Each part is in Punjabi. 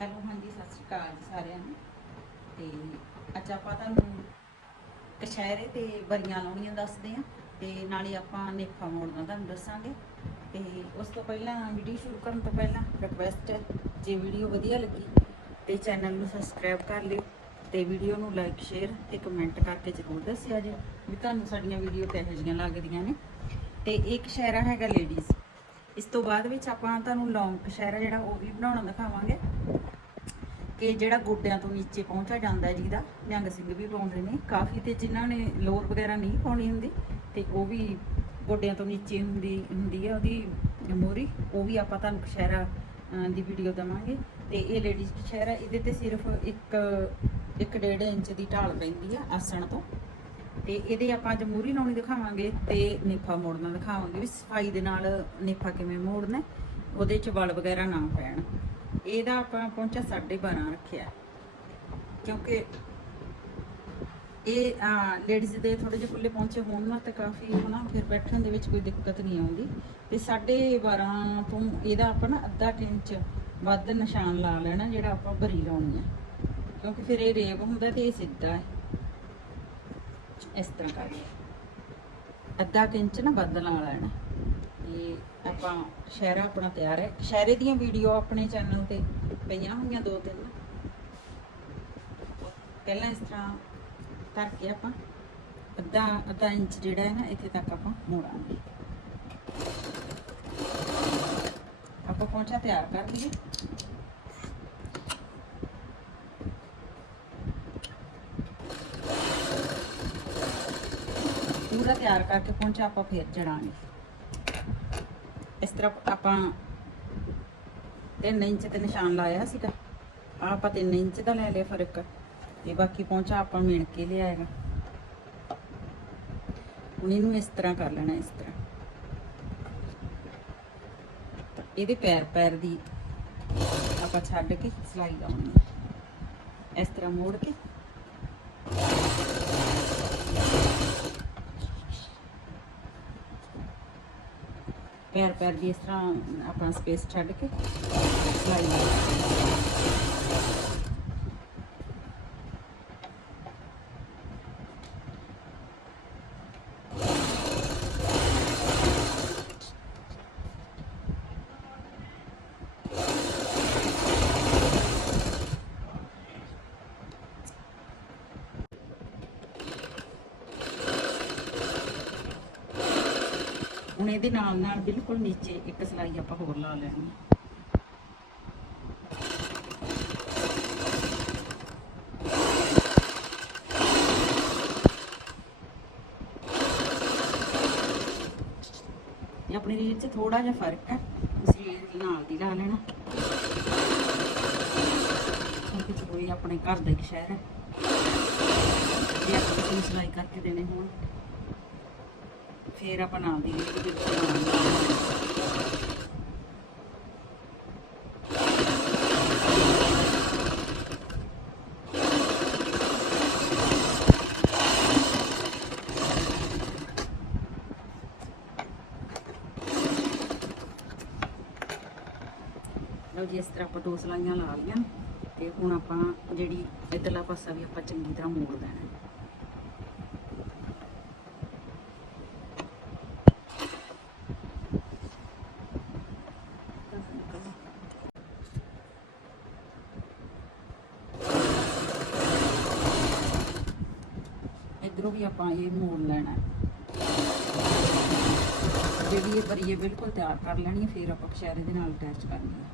ਹੈਲੋ, ਹਾਂਜੀ, ਸਤਿ ਸ਼੍ਰੀ ਅਕਾਲ ਜੀ ਸਾਰਿਆਂ ਨੂੰ। ਤੇ ਅੱਜ ਆਪਾਂ ਤੁਹਾਨੂੰ ਕਸ਼ਹਿਰੇ ਤੇ ਬਰੀਆਂ ਲਾਉਣੀਆਂ ਦੱਸਦੇ ਆ, ਤੇ ਨਾਲੇ ਆਪਾਂ ਨੇਫਾ ਮੋੜਨਾ ਤੁਹਾਨੂੰ ਦੱਸਾਂਗੇ। ਤੇ ਉਸ ਤੋਂ ਪਹਿਲਾਂ ਵੀਡੀਓ ਸ਼ੁਰੂ ਕਰਨ ਤੋਂ ਪਹਿਲਾਂ ਰਿਕਵੈਸਟ ਹੈ, ਜੇ ਵੀਡੀਓ ਵਧੀਆ ਲੱਗੀ, ਤੇ ਚੈਨਲ ਨੂੰ ਸਬਸਕ੍ਰਾਈਬ ਕਰ ਲਿਓ, ਤੇ ਵੀਡੀਓ ਨੂੰ ਲਾਈਕ ਸ਼ੇਅਰ ਤੇ ਕਮੈਂਟ ਕਰਕੇ ਜ਼ਰੂਰ ਦੱਸਿਆ ਜੀ ਵੀ ਤੁਹਾਨੂੰ ਸਾਡੀਆਂ ਵੀਡੀਓ ਕਿਹੋ ਜਿਹੀਆਂ ਲੱਗਦੀਆਂ ਨੇ। ਤੇ ਇਹ ਕਸ਼ਹਿਰਾ ਹੈਗਾ ਲੇਡੀਜ਼ ਇਸ ਤੋਂ ਬਾਅਦ ਵਿੱਚ ਆਪਾਂ ਤੁਹਾਨੂੰ ਲੌਂਗ ਕਸ਼ਹਿਰਾ ਜਿਹੜਾ ਉਹ ਵੀ ਬਣਾਉਣਾ ਦਿਖਾਵਾਂਗੇ। ਕਿ ਜਿਹੜਾ ਗੋਡਿਆਂ ਤੋਂ ਨੀਚੇ ਪਹੁੰਚਾ ਜਾਂਦਾ ਜਿਹਦਾ ਨਿਹੰਗ ਸਿੰਘ ਵੀ ਪਾਉਂਦੇ ਨੇ। ਕਾਫੀ ਤੇ ਜਿਨ੍ਹਾਂ ਨੇ ਲੋਰ ਵਗੈਰਾ ਨਹੀਂ ਪਾਉਣੀ ਹੁੰਦੀ, ਤੇ ਉਹ ਵੀ ਗੋਡਿਆਂ ਤੋਂ ਨੀਚੇ ਹੁੰਦੀ ਹੁੰਦੀ ਹੈ ਉਹਦੀ ਮੋਰੀ, ਉਹ ਵੀ ਆਪਾਂ ਤੁਹਾਨੂੰ ਕਸ਼ਹਿਰਾ ਦੀ ਵੀਡੀਓ ਦਵਾਂਗੇ। ਤੇ ਇਹ ਲੇਡੀਜ਼ ਕਸ਼ਹਿਰਾ ਇਹਦੇ ਤੇ ਸਿਰਫ ਇੱਕ ਇੱਕ ਡੇਢ ਇੰਚ ਦੀ ਢਾਲ ਪੈਂਦੀ ਆ ਆਸਣ ਤੋਂ। ਤੇ ਇਹਦੇ ਆਪਾਂ ਅੱਜ ਮੂਰੀ ਲਾਉਣੀ ਦਿਖਾਵਾਂਗੇ ਤੇ ਨੇਫਾ ਮੋੜਨਾ ਦਿਖਾਵਾਂਗੇ ਵੀ ਸਫ਼ਾਈ ਦੇ ਨਾਲ ਨੇਫਾ ਕਿਵੇਂ ਮੋੜਨਾ, ਉਹਦੇ ਚ ਵਲ ਵਗੈਰਾ ਨਾ ਪੈਣ। ਇਹਦਾ ਆਪਾਂ ਪਹੁੰਚਾ 12.5 ਰੱਖਿਆ ਕਿਉਂਕਿ ਇਹ ਲੇਡੀਜ਼ ਦੇ ਥੋੜੇ ਜਿਹੇ ਖੁੱਲੇ ਪਹੁੰਚੇ ਹੋਣ ਨਾਲ ਤਾਂ ਕਾਫੀ ਹਨਾ, ਫਿਰ ਬੈਠਣ ਦੇ ਵਿੱਚ ਕੋਈ ਦਿੱਕਤ ਨਹੀਂ ਆਉਂਦੀ। ਤੇ 12.5 ਤੋਂ ਇਹਦਾ ਆਪਾਂ ਨਾ ਅੱਧਾ ਕੁ ਇੰਚ ਵੱਧ ਨਿਸ਼ਾਨ ਲਾ ਲੈਣਾ ਜਿਹੜਾ ਆਪਾਂ ਭਰੀ ਲਾਉਣੀ ਆ ਕਿਉਂਕਿ ਫਿਰ ਇਹ ਰੇਵ ਹੁੰਦਾ ਤੇ ਇਹ ਸਿੱਧਾ ਹੈ। ਇਸ ਤਰ੍ਹਾਂ ਕਰਕੇ। ਅੱਧਾ ਕੁ ਇੰਚ ਨਾ ਵੱਧ ਲਾ ਲੈਣਾ। ਆਪਾਂ ਸ਼ਹਿਰਾ ਆਪਣਾ ਤਿਆਰ ਹੈ। ਸ਼ਹਿਰੇ ਦੀਆਂ ਵੀਡੀਓ ਆਪਣੇ ਚੈਨਲ ਤੇ ਪਈਆਂ ਹੋਈਆਂ ਦੋ ਤਿੰਨ। ਪਹਿਲਾਂ ਇਸ ਤਰ੍ਹਾਂ ਧਰ ਕੇ ਆਪਾਂ ਅੱਧਾ ਅੱਧਾ ਇੰਚ ਜਿਹੜਾ ਹੈ ਨਾ, ਇੱਥੇ ਤੱਕ ਆਪਾਂ ਮੋੜਾਂਗੇ। ਆਪਾਂ ਪਹੁੰਚਾ ਤਿਆਰ ਕਰ ਲਈਏ। ਪੂਰਾ ਤਿਆਰ ਕਰਕੇ ਪਹੁੰਚਾ ਆਪਾਂ ਫੇਰ ਜੜਾਂਗੇ ਤਰ੍ਹਾਂ ਆਪਾਂ 3 ਇੰਚ ਤੇ ਨਿਸ਼ਾਨ ਲਾਇਆ ਸੀਗਾ। ਆਹ ਆਪਾਂ 3 ਇੰਚ ਦਾ ਲੈ ਲਿਆ ਫ਼ਰਕ। ਤੇ ਬਾਕੀ ਪਹੁੰਚਾ ਆਪਾਂ ਮਿਣ ਕੇ ਲਿਆਏਗਾ ਹੁਣ ਇਹਨੂੰ ਇਸ ਤਰ੍ਹਾਂ ਕਰ ਲੈਣਾ, ਇਸ ਤਰ੍ਹਾਂ। ਇਹਦੇ ਪੈਰ ਪੈਰ ਦੀ ਆਪਾਂ ਛੱਡ ਕੇ ਸਿਲਾਈ ਲਾਉਣੀ ਇਸ ਤਰ੍ਹਾਂ ਮੋੜ ਕੇ ਪੈਰ ਪੈਰ ਦੀ ਇਸ ਤਰ੍ਹਾਂ ਆਪਣਾ ਸਪੇਸ ਛੱਡ ਕੇ ਸਿਲਾਈ ਲਾਉਣੀ ਹੁਣ ਨਾਲ ਨਾਲ ਬਿਲਕੁਲ ਨੀਚੇ ਇੱਕ ਸਲਾਈ ਆਪਾਂ ਹੋਰ ਲਾ ਲੈਣੀ ਇਹ ਆਪਣੀ ਰੀਲ 'ਚ ਥੋੜਾ ਜਿਹਾ ਫ਼ਰਕ ਹੈ, ਤੁਸੀਂ ਨਾਲ ਦੀ ਲਾ ਲੈਣਾ। ਕਿਉਂਕਿ ਕੋਈ ਆਪਣੇ ਘਰ ਦਾ ਇੱਕ ਸ਼ਹਿਰ ਹੈ। ਜੇ ਆਪਾਂ ਨੂੰ ਸਿਲਾਈ ਕਰਕੇ ਦੇਣੇ ਹੋਣ ਫੇਰ ਆਪਾਂ ਨਾਲ ਦੀ ਵਿੱਚ ਲਾਉਣੀ ਲਓ ਜੀ, ਇਸ ਤਰ੍ਹਾਂ ਆਪਾਂ ਦੋ ਸਲਾਈਆਂ ਲਾ ਲਈਆਂ ਤੇ ਹੁਣ ਆਪਾਂ ਜਿਹੜੀ ਇਧਰਲਾ ਪਾਸਾ ਵੀ ਆਪਾਂ ਚੰਗੀ ਤਰ੍ਹਾਂ ਮੋੜ ਦੇਣਾ ਹੈ। ਇਧਰੋਂ ਵੀ ਆਪਾਂ ਇਹ ਮੋੜ ਲੈਣਾ ਜਿਹੜੀ ਇਹ ਬਰੀਏ ਬਿਲਕੁਲ ਤਿਆਰ ਕਰ ਲੈਣੀ ਹੈ, ਫਿਰ ਆਪਾਂ ਕਸ਼ਹਿਰੇ ਦੇ ਨਾਲ ਅਟੈਚ ਕਰਨੀ ਹੈ।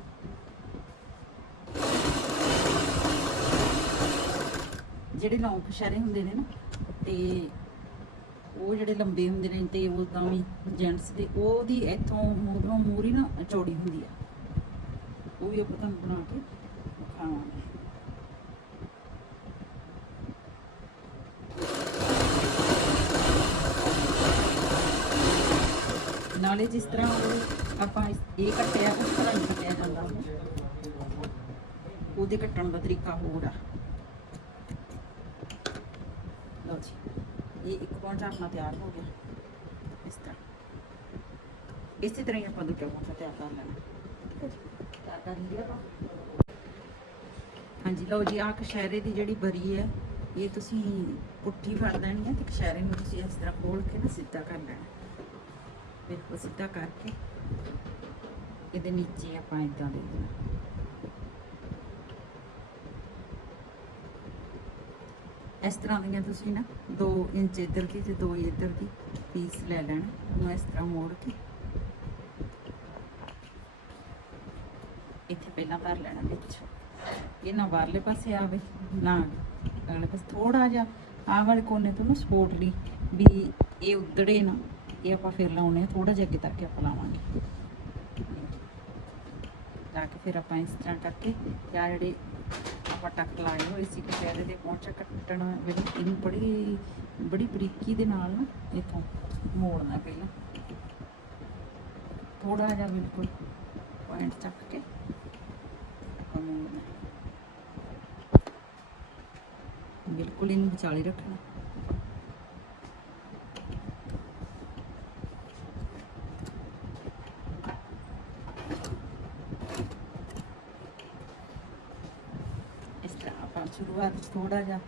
ਜਿਹੜੇ ਲੌਂਗ ਕਸ਼ਹਿਰੇ ਹੁੰਦੇ ਨੇ ਨਾ, ਤੇ ਉਹ ਜਿਹੜੇ ਲੰਬੇ ਹੁੰਦੇ ਨੇ, ਤੇ ਉਦਾਂ ਵੀ ਜੈਂਟਸ ਦੇ, ਉਹਦੀ ਇੱਥੋਂ ਮੂਹਰੋਂ ਮੂਰੀ ਨਾ ਚੌੜੀ ਹੁੰਦੀ ਆ ਉਹ ਵੀ ਆਪਾਂ ਤੁਹਾਨੂੰ ਬਣਾ ਕੇ ਖਾਵਾਂਗੇ ਨਾਲੇ ਜਿਸ ਤਰ੍ਹਾਂ ਆਪਾਂ ਇਹ ਕੱਟਿਆ, ਉਸ ਤਰ੍ਹਾਂ ਹੀ ਕੱਟਿਆ ਜਾਂਦਾ ਉਹਦੇ ਕੱਟਣ ਦਾ ਤਰੀਕਾ ਹੋਰ ਆ। ਲਓ ਜੀ, ਇਹ ਇੱਕ ਪੌਂਚਾ ਆਪਣਾ ਤਿਆਰ ਹੋ ਗਿਆ। ਇਸ ਤਰ੍ਹਾਂ। ਇਸੇ ਤਰ੍ਹਾਂ ਹੀ ਆਪਾਂ ਦੂਜਾ ਪੌਂਚਾ ਤਿਆਰ ਕਰ ਲੈਣਾ। ਠੀਕ ਹੈ ਜੀ ਤਿਆਰ ਕਰ ਲਿਆ ਆਪਾਂ। ਹਾਂਜੀ, ਲਓ ਜੀ, ਆਹ ਕਸ਼ਹਿਰੇ ਦੀ ਜਿਹੜੀ ਬਰੀ ਹੈ, ਇਹ ਤੁਸੀਂ ਪੁੱਠੀ ਫੜ ਲੈਣੀ ਹੈ ਤੇ ਕਸ਼ਹਿਰੇ ਨੂੰ ਤੁਸੀਂ ਇਸ ਤਰ੍ਹਾਂ ਖੋਲ ਕੇ ਨਾ ਸਿੱਧਾ ਕਰ ਲੈਣਾ। ਬਿਲਕੁਲ ਸਿੱਧਾ ਕਰਕੇ ਇਹਦੇ ਨੀਚੇ ਆਪਾਂ ਇਦਾਂ ਦੇ ਦੇਣਾ। ਇਸ ਤਰ੍ਹਾਂ ਦੀਆਂ ਤੁਸੀਂ ਨਾ 2 ਇੰਚ ਇੱਧਰ ਦੀ ਤੇ 2 ਇੱਧਰ ਦੀ ਪੀਸ ਲੈ ਲੈਣਾ। ਉਹਨੂੰ ਇਸ ਤਰ੍ਹਾਂ ਮੋੜ ਕੇ ਇੱਥੇ ਪਹਿਲਾਂ ਧਰ ਲੈਣਾ ਵਿੱਚ। ਇਹ ਨਾ ਬਾਹਰਲੇ ਪਾਸੇ ਆਵੇ, ਨਾ ਅਗਲੇ ਪਾਸੇ। ਥੋੜਾ ਜਿਹਾ ਆਹ ਵਾਲੇ ਕੋਨੇ ਤੋਂ ਨਾ ਸਪੋਰਟ ਲਈ ਵੀ ਇਹ ਉਧੜੇ ਨਾ। ਇਹ ਆਪਾਂ ਫਿਰ ਲਾਉਣੇ ਥੋੜਾ ਜਿਹਾ ਅੱਗੇ ਤੱਕ ਆਪਾਂ ਲਾਵਾਂਗੇ। ਤਾਂ ਕਿ ਫਿਰ ਆਪਾਂ ਇਸ ਤਰ੍ਹਾਂ ਕਰਕੇ ਤੇ ਆਹ ਜਿਹੜੇ ਆਪਾਂ ਟੱਕ ਲਾਏ ਹੋਏ ਸੀ ਕਚਹਿਰੇ ਦੇ ਪਹੁੰਚਾ ਕੱਟਣ ਵੇਲੇ, ਇਹਨੂੰ ਬੜੀ ਬੜੀ ਬਰੀਕੀ ਦੇ ਨਾਲ ਨਾ ਇਥੋਂ ਮੋੜਨਾ ਪਹਿਲਾਂ। ਥੋੜਾ ਜਿਹਾ ਬਿਲਕੁਲ ਪੁਆਇੰਟ ਚੱਕ ਕੇ ਆਪਾਂ ਮੋੜਨਾ। ਬਿਲਕੁਲ ਇਹਨੂੰ ਵਿਚਾਲੇ ਰੱਖਣਾ ਇਸ ਤਰ੍ਹਾਂ ਆਪਾਂ ਸ਼ੁਰੂਆਤ ਵਿੱਚ ਥੋੜਾ ਜਿਹਾ,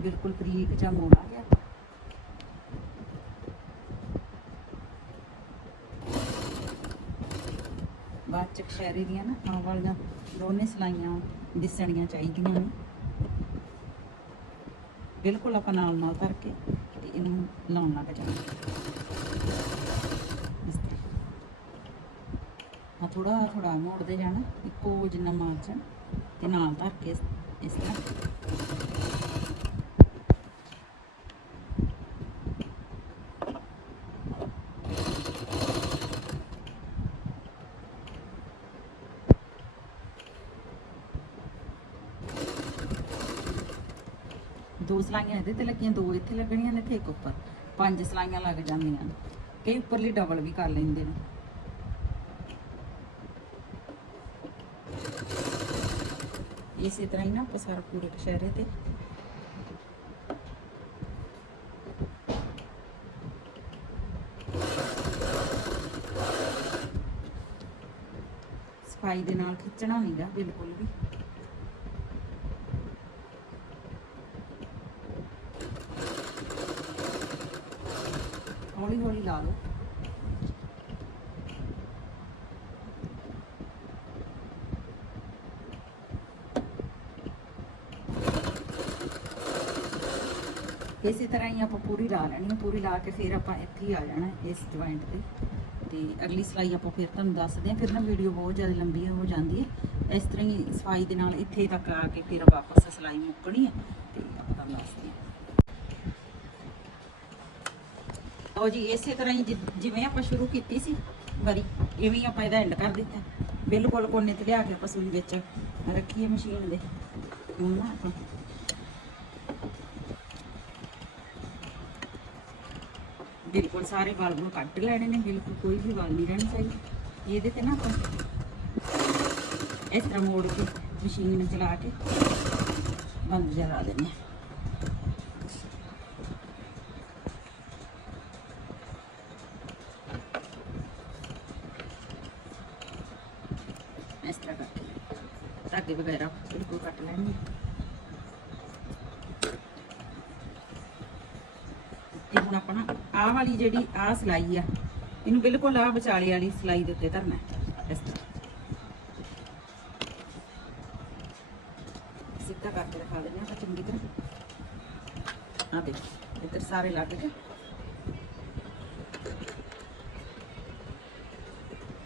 ਬਿਲਕੁਲ ਬਰੀਕ ਜਿਹਾ ਮੋੜਾ ਗਿਆ। ਬਾਅਦ ਚ ਸ਼ੈਰੀ ਦੀਆਂ ਨਾ ਆਹ ਵਾਲੀਆਂ ਦੋਨੇ ਸਲਾਈਆਂ ਦਿਸਣੀਆਂ ਚਾਹੀਦੀਆਂ ਨੇ। ਬਿਲਕੁਲ ਆਪਾਂ ਨਾਲ ਨਾਲ ਕਰਕੇ ਤੇ ਇਹਨੂੰ ਲਾਉਣ ਲੱਗ ਜਾਣਾ ਇਸ ਆ ਥੋੜਾ ਥੋੜਾ ਮੋੜਦੇ ਜਾਣਾ, ਇੱਕੋ ਜਿੰਨਾ ਮਾਰਜਨ ਤੇ ਨਾਲ ਧਰ ਕੇ ਇਸ ਤਰ੍ਹਾਂ ਦੋ ਸਲਾਈਆਂ ਇਹਦੇ ਤੇ ਲੱਗੀਆਂ, ਦੋ ਇੱਥੇ ਲੱਗਣੀਆਂ ਨੇ, ਤੇ ਇੱਕ ਉੱਪਰ। ਪੰਜ ਸਲਾਈਆਂ ਲੱਗ ਜਾਂਦੀਆਂ ਨੇ। ਕਈ ਉੱਪਰਲੀ ਡਬਲ ਵੀ ਕਰ ਲੈਂਦੇ ਨੇ। ਇਸੇ ਤਰ੍ਹਾਂ ਹੀ ਨਾ ਆਪਾਂ ਸਾਰਾ ਪੂਰੇ ਕਸ਼ਹਿਰੇ ਤੇ ਸਫ਼ਾਈ ਦੇ ਨਾਲ ਖਿੱਚਣਾ ਨਹੀਂਗਾ ਬਿਲਕੁਲ ਵੀ ਹੌਲੀ ਹੌਲੀ ਲਾ ਲਓ ਇਸੇ ਤਰ੍ਹਾਂ ਹੀ ਆਪਾਂ ਪੂਰੀ ਲਾ ਲੈਣੀ ਹੈ ਪੂਰੀ ਲਾ ਕੇ ਫਿਰ ਆਪਾਂ ਇੱਥੇ ਹੀ ਆ ਜਾਣਾ ਇਸ ਜੁਆਇੰਟ ਤੇ। ਤੇ ਅਗਲੀ ਸਲਾਈ ਆਪਾਂ ਫਿਰ ਤੁਹਾਨੂੰ ਦੱਸਦੇ ਹਾਂ, ਫਿਰ ਨਾ ਵੀਡੀਓ ਬਹੁਤ ਜ਼ਿਆਦਾ ਲੰਬੀ ਹੋ ਜਾਂਦੀ ਹੈ। ਇਸ ਤਰ੍ਹਾਂ ਹੀ ਸਫ਼ਾਈ ਦੇ ਨਾਲ ਇੱਥੇ ਤੱਕ ਆ ਕੇ ਫਿਰ ਵਾਪਸ ਸਲਾਈ ਮੁੱਕਣੀ ਹੈ ਤੇ ਆਪਾਂ ਤੁਹਾਨੂੰ ਦੱਸਦੇ ਹਾਂ। ਲਓ ਜੀ, ਇਸੇ ਤਰ੍ਹਾਂ ਹੀ ਜਿਵੇਂ ਆਪਾਂ ਸ਼ੁਰੂ ਕੀਤੀ ਸੀ ਬਰੀ ਇਵੇਂ ਆਪਾਂ ਇਹਦਾ ਐਂਡ ਕਰ ਦਿੱਤਾ। ਬਿਲਕੁਲ ਕੋਨੇ ਤੇ ਲਿਆ ਕੇ ਆਪਾਂ ਸੂਈ ਵਿੱਚ ਰੱਖੀਏ ਮਸ਼ੀਨ ਦੇ। ਹੁਣ ਆਪਾਂ ਬਿਲਕੁਲ ਸਾਰੇ ਵਾਲ ਨੂੰ ਕੱਟ ਲੈਣੇ ਨੇ, ਬਿਲਕੁਲ ਕੋਈ ਵੀ ਵਾਲ ਨਹੀਂ ਰਹਿਣਾ ਚਾਹੀਦਾ। ਇਹਦੇ ਤੇ ਨਾ ਆਪਾਂ ਇਸ ਤਰ੍ਹਾਂ ਮੋੜ ਕੇ ਮਸ਼ੀਨ ਚਲਾ ਕੇ ਬੰਦ ਜਲਾ ਦੇਣੇ ਇਸ ਤਰ੍ਹਾਂ ਕਰਕੇ ਧਾਗੇ ਵਗੈਰਾ ਬਿਲਕੁਲ ਕੱਟ ਲੈਣੇ ਤੇ ਹੁਣ ਆਪਣਾ ਆਹ ਜਿਹੜੀ ਆਹ ਸਲਾਈ ਆ, ਇਹਨੂੰ ਬਿਲਕੁਲ ਆਹ ਵਿਚਾਲੇ ਵਾਲੀ ਸਲਾਈ ਦੇ ਉੱਤੇ ਧਰਨਾ ਇਸ ਤਰ੍ਹਾਂ। ਸਿੱਧਾ ਕਰਕੇ ਦਿਖਾ ਦਿੰਦੇ ਆਪਾਂ ਚੰਗੀ ਤਰ੍ਹਾਂ। ਆ ਦੇਖੋ, ਇੱਧਰ ਸਾਰੇ ਲੱਗ ਗਏ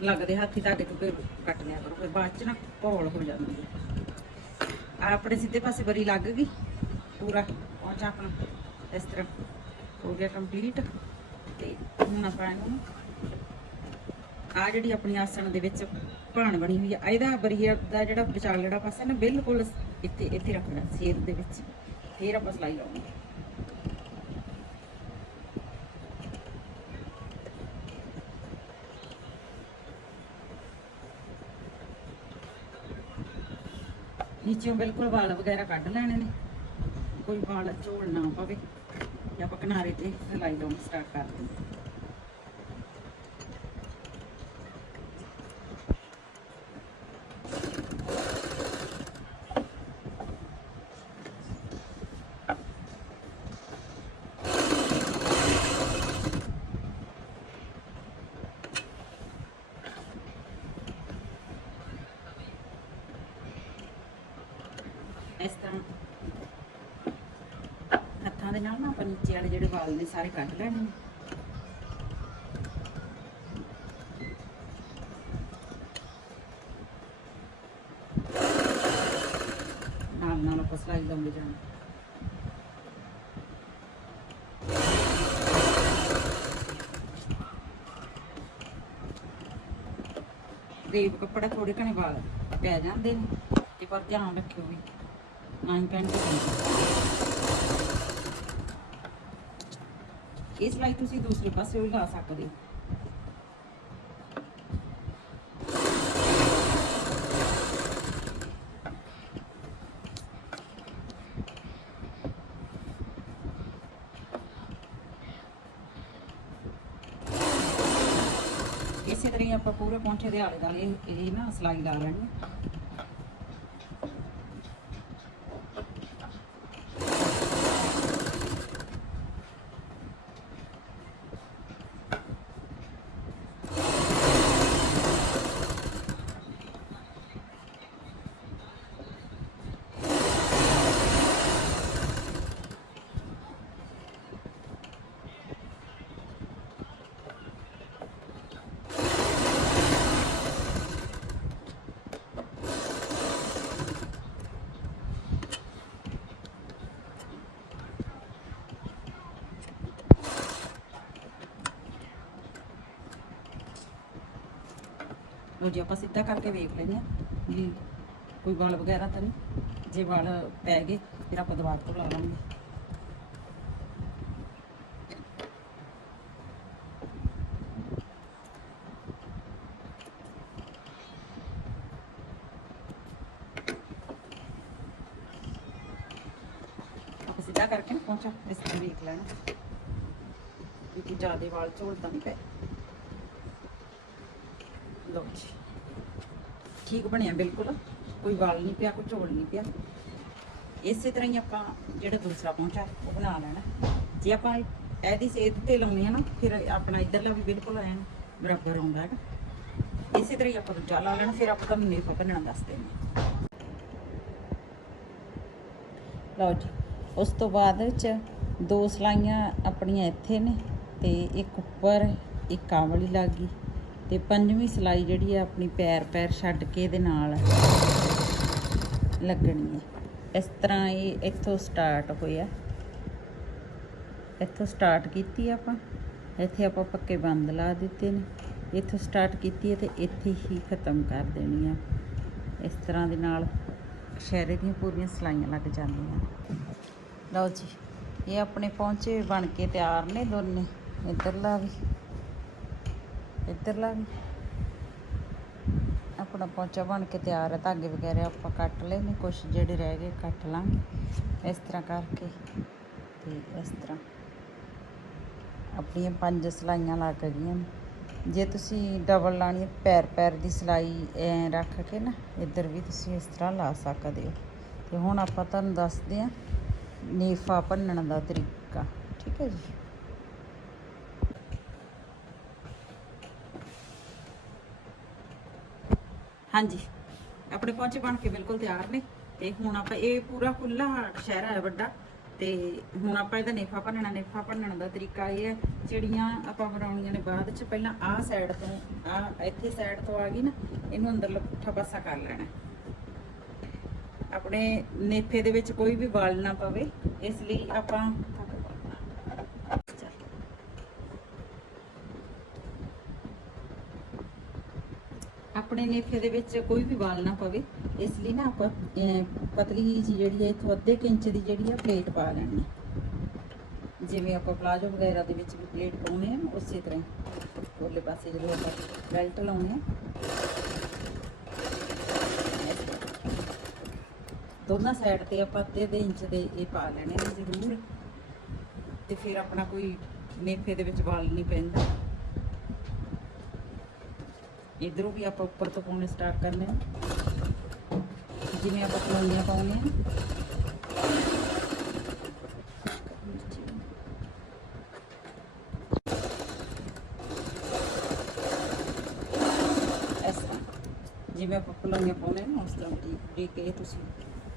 ਲੱਗਦੇ ਹੱਥੀ ਤੁਹਾਡੇ ਕੋਲ ਕੱਟ ਲਿਆ ਕਰੋ, ਫਿਰ ਬਾਅਦ ਚ ਨਾ ਘੋਲ ਹੋ ਜਾਂਦੀ ਹੈ। ਆਹ ਆਪਣੇ ਸਿੱਧੇ ਪਾਸੇ ਬਰੀ ਲੱਗ ਗਈ, ਪੂਰਾ ਪਹੁੰਚਾ ਆਪਣਾ। ਇਸ ਤਰ੍ਹਾਂ ਹੋ ਗਿਆ ਕੰਪਲੀਟ ਹੁਣ ਆਪਾਂ ਆ ਜਿਹੜੀ ਆਪਣੀ ਆਸਣ ਦੇ ਵਿੱਚ ਭਾਣ ਬਣੀ ਹੋਈ ਆ, ਇਹਦਾ ਬਰੀਆ ਦਾ ਜਿਹੜਾ ਵਿਚਾਲ ਪਾਸਾ ਨਾ, ਬਿਲਕੁਲ ਇੱਥੇ ਇੱਥੇ ਰੱਖਣਾ ਸੇਰ ਦੇ ਵਿੱਚ। ਫੇਰ ਆਪਾਂ ਸਲਾਈ ਲਾਉਣੀ ਨੀਚੇੋਂ ਬਿਲਕੁਲ ਵਾਲ ਵਗੈਰਾ ਕੱਢ ਲੈਣੇ ਨੇ। ਕੋਈ ਵਾਲ ਝੋਲ ਨਾ ਪਵੇ। ਤੇ ਆਪਾਂ ਕਿਨਾਰੇ ਤੇ ਸਿਲਾਈ ਲਾਉਣ ਸਟਾਰਟ ਕਰ ਦਿੰਦੇ ਇਸ ਤਰ੍ਹਾਂ ਹੱਥਾਂ ਦੇ ਨਾਲ ਨਾ ਆਪਾਂ ਨੀਚੇ ਵਾਲੇ ਜਿਹੜੇ ਵਾਲ ਨੇ ਸਾਰੇ ਕੱਢ ਲੈਣੇ ਨੇ। ਨਾਲ ਨਾਲ ਆਪਾਂ ਸਲਾਈ ਲਾਉਂਦੇ ਜਾਣਾ। ਗਰੀਬ ਕੱਪੜਾ ਥੋੜੇ ਘਣੇ ਵਾਲ ਪੈ ਜਾਂਦੇ ਨੇ, ਤੇ ਪਰ ਧਿਆਨ ਰੱਖਿਓ ਵੀ, ਨਾ ਹੀ ਪੈਣ ਤੇ ਇਹ ਸਲਾਈ ਤੁਸੀਂ ਦੂਸਰੇ ਪਾਸੇ ਵੀ ਲਾ ਸਕਦੇ ਹੋ। ਇਸੇ ਤਰ੍ਹਾਂ ਆਪਾਂ ਪੂਰੇ ਪੌਂਚੇ ਦੇ ਆਲੇ ਦੁਆਲੇ ਇਹ ਨਾ ਸਲਾਈ ਲਾ ਲੈਣੀ ਲੋ ਜੀ ਆਪਾਂ ਸਿੱਧਾ ਕਰਕੇ ਵੇਖ ਲੈਂਦੇ ਹਾਂ। ਵੀ ਕੋਈ ਵਾਲ ਵਗੈਰਾ ਤਾਂ ਨਹੀਂ? ਜੇ ਵਾਲ ਪੈ ਗਏ, ਫਿਰ ਆਪਾਂ ਦੁਬਾਰਾ ਤੋਂ ਲਾ ਲਾਂਗੇ। ਆਪਾਂ ਸਿੱਧਾ ਕਰਕੇ ਨਾ ਪਹੁੰਚਾ, ਇਸ ਤਰ੍ਹਾਂ ਵੇਖ ਲੈਣਾ। ਕਿਉਂਕਿ ਜ਼ਿਆਦਾ ਵਾਲ ਝੋਲ ਤਾਂ ਨਹੀਂ ਪਏ। ਲੋ ਜੀ। ਠੀਕ ਬਣਿਆ ਬਿਲਕੁਲ, ਕੋਈ ਵਾਲ ਨਹੀਂ ਪਿਆ, ਕੋਈ ਝੋਲ ਨਹੀਂ ਪਿਆ। ਇਸੇ ਤਰ੍ਹਾਂ ਹੀ ਆਪਾਂ ਜਿਹੜਾ ਦੂਸਰਾ ਪਹੁੰਚਾ ਉਹ ਬਣਾ ਲੈਣਾ। ਜੇ ਆਪਾਂ ਇਹਦੀ ਸੇਧ ਤੇ ਲਾਉਣੀ ਆ ਨਾ, ਫਿਰ ਆਪਣਾ ਇਧਰਲਾ ਵੀ ਬਿਲਕੁਲ ਐਨ ਬਰਾਬਰ ਆਉਂਦਾ ਹੈਗਾ। ਇਸੇ ਤਰ੍ਹਾਂ ਹੀ ਆਪਾਂ ਦੂਜਾ ਲਾ ਲੈਣਾ, ਫਿਰ ਆਪਾਂ ਤੁਹਾਨੂੰ ਨੇਫਾ ਬਣਨਾ ਦੱਸਦੇ ਹਾਂ। ਲਓ ਜੀ, ਉਸ ਤੋਂ ਬਾਅਦ ਵਿੱਚ ਦੋ ਸਲਾਈਆਂ ਆਪਣੀਆਂ ਇੱਥੇ ਨੇ ਤੇ ਇੱਕ ਉੱਪਰ ਇੱਕ ਆਹ ਵਾਲੀ ਲੱਗ ਗਈ। ਤੇ ਪੰਜਵੀਂ ਸਲਾਈ ਜਿਹੜੀ ਆ ਆਪਣੀ ਪੈਰ ਪੈਰ ਛੱਡ ਕੇ ਇਹਦੇ ਨਾਲ ਲੱਗਣੀ ਹੈ ਇਸ ਤਰ੍ਹਾਂ ਇਹ ਇੱਥੋਂ ਸਟਾਰਟ ਹੋਇਆ। ਇੱਥੋਂ ਸਟਾਰਟ ਕੀਤੀ ਆਪਾਂ। ਇੱਥੇ ਆਪਾਂ ਪੱਕੇ ਬੰਦ ਲਾ ਦਿੱਤੇ ਨੇ। ਇੱਥੋਂ ਸਟਾਰਟ ਕੀਤੀ ਹੈ ਤੇ ਇੱਥੇ ਹੀ ਖਤਮ ਕਰ ਦੇਣੀ ਆ। ਇਸ ਤਰ੍ਹਾਂ ਦੇ ਨਾਲ ਸ਼ਹਿਰੇ ਦੀਆਂ ਪੂਰੀਆਂ ਸਲਾਈਆਂ ਲੱਗ ਜਾਂਦੀਆਂ ਲਓ ਜੀ, ਇਹ ਆਪਣੇ ਪਹੁੰਚੇ ਬਣ ਕੇ ਤਿਆਰ ਨੇ ਦੋਨੇ, ਇੱਧਰਲਾ ਵੀ। ਇੱਧਰਲਾ ਵੀ। ਆਪਣਾ ਪਹੁੰਚਾ ਬਣ ਕੇ ਤਿਆਰ ਹੈ ਧਾਗੇ ਵਗੈਰਾ ਆਪਾਂ ਕੱਟ ਲਏ ਨੇ ਕੁਝ ਜਿਹੜੇ ਰਹਿ ਗਏ ਕੱਟ ਲਾਂਗੇ। ਇਸ ਤਰ੍ਹਾਂ ਕਰਕੇ, ਤੇ ਇਸ ਤਰ੍ਹਾਂ। ਆਪਣੀਆਂ ਪੰਜ ਸਲਾਈਆਂ ਲੱਗ ਗਈਆਂ ਨੇ। ਜੇ ਤੁਸੀਂ ਡਬਲ ਲਾਣੀ ਹੈ, ਪੈਰ ਪੈਰ ਦੀ ਸਲਾਈ ਐ ਰੱਖ ਕੇ ਨਾ, ਇੱਧਰ ਵੀ ਤੁਸੀਂ ਇਸ ਤਰ੍ਹਾਂ ਲਾ ਸਕਦੇ ਹੋ। ਤੇ ਹੁਣ ਆਪਾਂ ਤੁਹਾਨੂੰ ਦੱਸਦੇ ਹਾਂ, ਨੀਫਾ ਭੰਨਣ ਦਾ ਤਰੀਕਾ, ਠੀਕ ਹੈ ਜੀ? ਹਾਂਜੀ। ਆਪਣੇ ਪਹੁੰਚੇ ਬਣ ਕੇ ਬਿਲਕੁਲ ਤਿਆਰ ਨੇ ਤੇ ਹੁਣ ਆਪਾਂ ਇਹ ਪੂਰਾ ਖੁੱਲਾ ਸ਼ਹਿਰਾ ਹੈ ਵੱਡਾ ਤੇ ਹੁਣ ਆਪਾਂ ਇਹਦਾ ਨੇਫਾ ਭੰਨਣਾ। ਨੇਫਾ ਭੰਨਣ ਦਾ ਤਰੀਕਾ ਇਹ ਹੈ ਜਿਹੜੀਆਂ ਆਪਾਂ ਬਣਾਉਣੀਆਂ ਨੇ ਬਾਅਦ ਚ। ਪਹਿਲਾਂ ਆਹ ਸਾਈਡ ਤੋਂ ਆਹ ਇੱਥੇ ਸਾਈਡ ਤੋਂ ਆ ਗਈ ਨਾ, ਇਹਨੂੰ ਅੰਦਰ ਪੁੱਠਾ ਪਾਸਾ ਕਰ ਲੈਣਾ ਆਪਣੇ ਨੇਫੇ ਦੇ ਵਿੱਚ ਕੋਈ ਵੀ ਵਾਲ ਨਾ ਪਵੇ, ਇਸ ਲਈ ਆਪਾਂ ਆਪਣੇ ਨੇਫੇ ਦੇ ਵਿੱਚ ਕੋਈ ਵੀ ਵਾਲ ਨਾ ਪਵੇ, ਇਸ ਲਈ ਨਾ ਆਪਾਂ ਪਤਲੀ ਜੀ ਜਿਹੜੀ ਹੈ, ਇਥੋਂ ਅੱਧੇ ਕੁ ਇੰਚ ਦੀ ਜਿਹੜੀ ਆ ਪਲੇਟ ਪਾ ਲੈਣੀ ਹੈ। ਜਿਵੇਂ ਆਪਾਂ ਪਲਾਜੋ ਵਗੈਰਾ ਦੇ ਵਿੱਚ ਵੀ ਪਲੇਟ ਪਾਉਨੇ ਆ, ਉਸੇ ਤਰ੍ਹਾਂ ਹੀ। ਉਹਲੇ ਪਾਸੇ ਜਦੋਂ ਆਪਾਂ ਬੈਲਟ ਲਾਉਨੇ ਆ। ਦੋਨਾਂ ਸਾਈਡ ਤੇ ਆਪਾਂ ਅੱਧੇ ਅੱਧੇ ਇੰਚ ਦੇ ਇਹ ਪਾ ਲੈਣੇ ਨੇ ਜ਼ਰੂਰ। ਤੇ ਫਿਰ ਆਪਣਾ ਕੋਈ ਨੇਫੇ ਦੇ ਵਿੱਚ ਵਾਲ ਨਹੀਂ ਪੈਂਦਾ। ਇਧਰੋਂ ਵੀ ਆਪਾਂ ਉੱਪਰ ਤੋਂ ਪਾਉਣੇ ਸਟਾਰਟ ਕਰ ਲੈਣਾ ਜਿਵੇਂ ਆਪਾਂ ਕਲੋਨੀਆਂ ਪਾਉਣੇ ਆ ਜਿਵੇਂ ਆਪਾਂ ਕਲੋਨੀਆਂ ਪਾਉਣੇ ਨਾ ਉਸ ਤਰ੍ਹਾਂ ਠੀਕ ਠੀਕ ਇਹ ਤੁਸੀਂ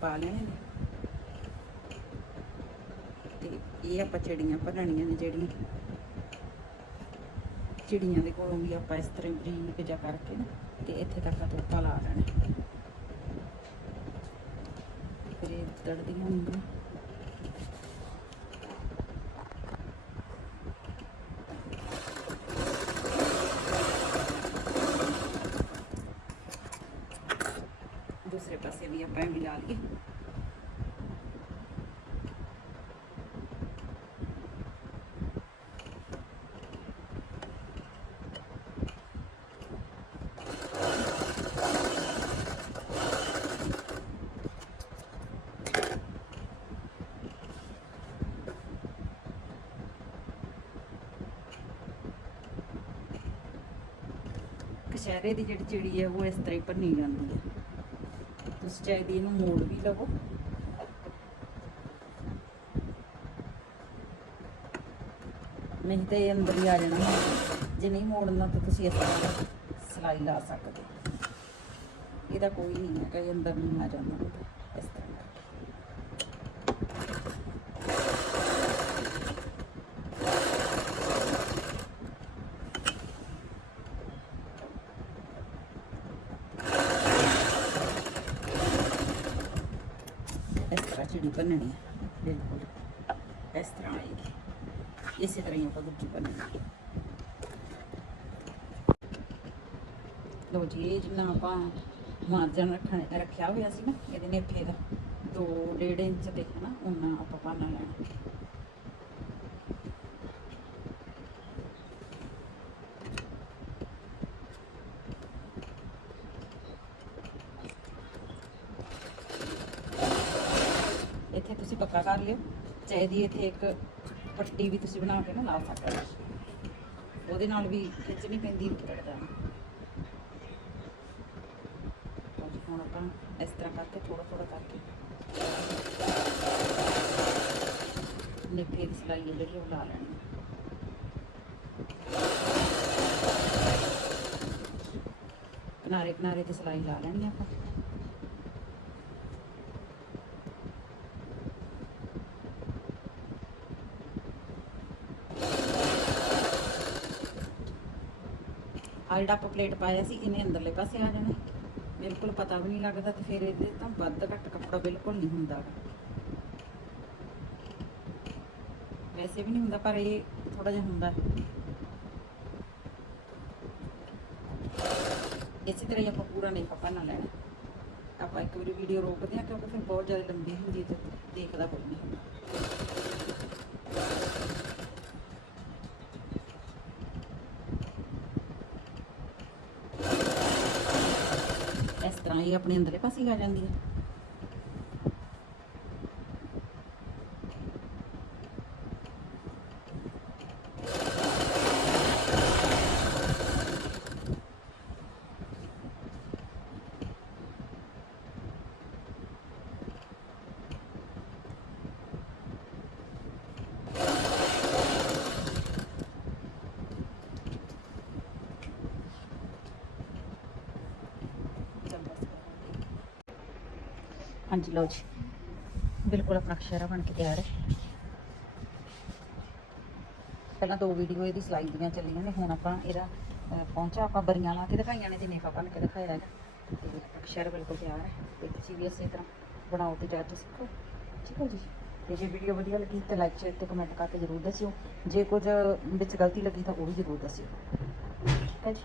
ਪਾ ਲੈਣੇ ਨੇ। ਇਹ ਆਪਾਂ ਚੜੀਆਂ ਭਰਣੀਆਂ ਨੇ ਜਿਹੜੀਆਂ। ਚਿੜੀਆਂ ਦੇ ਕੋਲੋਂ ਵੀ ਆਪਾਂ ਇਸ ਤਰ੍ਹਾਂ ਬਰੀਕ ਜਿਹਾ ਕਰਕੇ ਨਾ ਤੇ ਇੱਥੇ ਤੱਕ ਤੋਪਾ ਲਾ ਲੈਣਾ। ਫਿਰ ਇਹ ਤੜਦੀਆਂ ਹੁੰਦੀਆਂ ਦੂਸਰੇ ਪਾਸੇ ਵੀ ਆਪਾਂ ਇਹ ਵੀ ਲਾ ਲਈਏ ਕਸ਼ਹਿਰੇ ਦੀ ਜਿਹੜੀ ਚਿੜੀ ਹੈ ਉਹ ਇਸ ਤਰ੍ਹਾਂ ਹੀ ਭੰਨੀ ਜਾਂਦੀ ਹੈ ਤੁਸੀਂ ਚਾਹੇ ਦੀ ਇਹਨੂੰ ਮੋੜ ਵੀ ਲਵੋ ਨਹੀਂ ਤੇ ਇਹ ਅੰਦਰ ਹੀ ਆ ਜਾਣਾ ਜੇ ਨਹੀਂ ਮੋੜਨਾ ਤਾਂ ਤੁਸੀਂ ਇਸ ਤਰ੍ਹਾਂ ਸਲਾਈ ਲਾ ਸਕਦੇ ਹੋ। ਇਹਦਾ ਕੋਈ ਨਹੀਂ ਹੈ ਕਿ ਅੰਦਰ ਨਹੀਂ ਆ ਜਾਂਦਾ ਇਸ ਤਰ੍ਹਾਂ ਇਸ ਤਰ੍ਹਾਂ ਚਿੜੀ ਬਣਨੀ ਹੈ, ਬਿਲਕੁਲ। ਇਸ ਤਰ੍ਹਾਂ ਆਏਗੀ ਇਸੇ ਤਰ੍ਹਾਂ ਹੀ ਆਪਾਂ ਦੂਜੀ ਬਣਨੀ ਲੋ ਜੀ, ਇਹ ਜਿੰਨਾ ਆਪਾਂ ਮਾਰਜਨ ਰੱਖਣ, ਰੱਖਿਆ ਹੋਇਆ ਸੀ ਨਾ, ਇਹਦੇ ਨੇਫੇ ਦਾ 2 1.5 ਇੰਚ ਦੇ ਨਾ ਉਹਨਾਂ ਆਪਾਂ ਪਾਣਾ ਲੈਣਾ ਇੱਥੇ ਤੁਸੀਂ ਪੱਕਾ ਕਰ ਲਿਓ ਇੱਥੇ ਇੱਕ ਪੱਟੀ ਵੀ ਤੁਸੀਂ ਬਣਾ ਕੇ ਨਾ ਲਾ ਸਕਦੇ ਹੋ। ਉਹਦੇ ਨਾਲ ਵੀ ਖਿੱਚਣੀ ਪੈਂਦੀ ਉੱਪਰ ਹੁਣ ਆਪਾਂ ਇਸ ਤਰ੍ਹਾਂ ਕਰਕੇ ਥੋੜਾ ਥੋੜਾ ਕਰਕੇ। ਨਿੱਕੇ ਦੀ ਸਲਾਈ ਜਿਹੜੀ ਉਹ ਲਾ ਲੈਣੀ ਕਿਨਾਰੇ ਕਿਨਾਰੇ ਤੇ ਸਿਲਾਈ ਲਾ ਲੈਣੀ ਆਪਾਂ। ਜਿਹੜਾ ਆਪਾਂ ਪਲੇਟ ਪਾਇਆ ਸੀ, ਇਹਨੇ ਅੰਦਰਲੇ ਪਾਸੇ ਆ ਜਾਣਾ। ਬਿਲਕੁਲ ਪਤਾ ਵੀ ਨਹੀਂ ਲੱਗਦਾ ਤੇ ਫਿਰ ਇਹਦੇ ਤਾਂ ਵੱਧ ਘੱਟ ਕੱਪੜਾ ਬਿਲਕੁਲ ਨਹੀਂ ਹੁੰਦਾ ਵੈਸੇ ਵੀ ਨਹੀਂ ਹੁੰਦਾ, ਪਰ ਇਹ ਥੋੜਾ ਜਿਹਾ ਹੁੰਦਾ। ਇਸੇ ਤਰ੍ਹਾਂ ਹੀ ਆਪਾਂ ਪੂਰਾ ਨਹੀਂ ਪਪਾ ਨਾ ਲੈਣਾ। ਆਪਾਂ ਇੱਕ ਵਾਰੀ ਵੀਡੀਓ ਰੋਕਦੇ ਹਾਂ, ਕਿਉਂਕਿ ਫਿਰ ਬਹੁਤ ਜ਼ਿਆਦਾ ਲੰਬੀ ਹੁੰਦੀ ਹੈ ਤੇ ਦੇਖਦਾ ਕੋਈ ਨਹੀਂ ਹੁੰਦਾ ਇਸ ਤਰ੍ਹਾਂ ਹੀ ਆਪਣੇ ਅੰਦਰਲੇ ਪਾਸੇ ਹੀ ਆ ਜਾਂਦੀ ਹੈ ਹਾਂਜੀ, ਲਓ ਜੀ। ਬਿਲਕੁਲ ਆਪਣਾ ਕਸ਼ਹਿਰਾ ਬਣ ਕੇ ਤਿਆਰ ਹੈ। ਪਹਿਲਾਂ ਦੋ ਵੀਡੀਓ ਇਹਦੀ ਸਿਲਾਈ ਦੀਆਂ ਚੱਲੀਆਂ ਨੇ, ਹੁਣ ਆਪਾਂ ਇਹਦਾ ਪਹੁੰਚਾ ਆਪਾਂ ਬਰੀਆਂ ਲਾ ਕੇ ਦਿਖਾਈਆਂ ਨੇ ਤੇ ਨੇਫਾ ਬਣ ਕੇ ਦਿਖਾਇਆ ਹੈ ਤੇ ਆਪਣਾ ਕਸ਼ਹਿਰਾ ਬਿਲਕੁਲ ਤਿਆਰ ਹੈ। ਤੇ ਤੁਸੀਂ ਵੀ ਇਸੇ ਤਰ੍ਹਾਂ ਬਣਾਓ ਤੇ ਕੇ ਸਿੱਖੋ। ਠੀਕ ਹੈ ਜੀ? ਤੇ ਜੇ ਵੀਡੀਓ ਵਧੀਆ ਲੱਗੀ ਤਾਂ ਲਾਈਕ ਸ਼ੇਅਰ ਤੇ ਕਮੈਂਟ ਕਰਕੇ ਜ਼ਰੂਰ ਦੱਸਿਓ। ਜੇ ਕੁਝ ਵਿੱਚ ਗਲਤੀ ਲੱਗੀ ਤਾਂ ਉਹ ਵੀ ਜ਼ਰੂਰ ਦੱਸਿਓ। ਠੀਕ ਹੈ ਜੀ?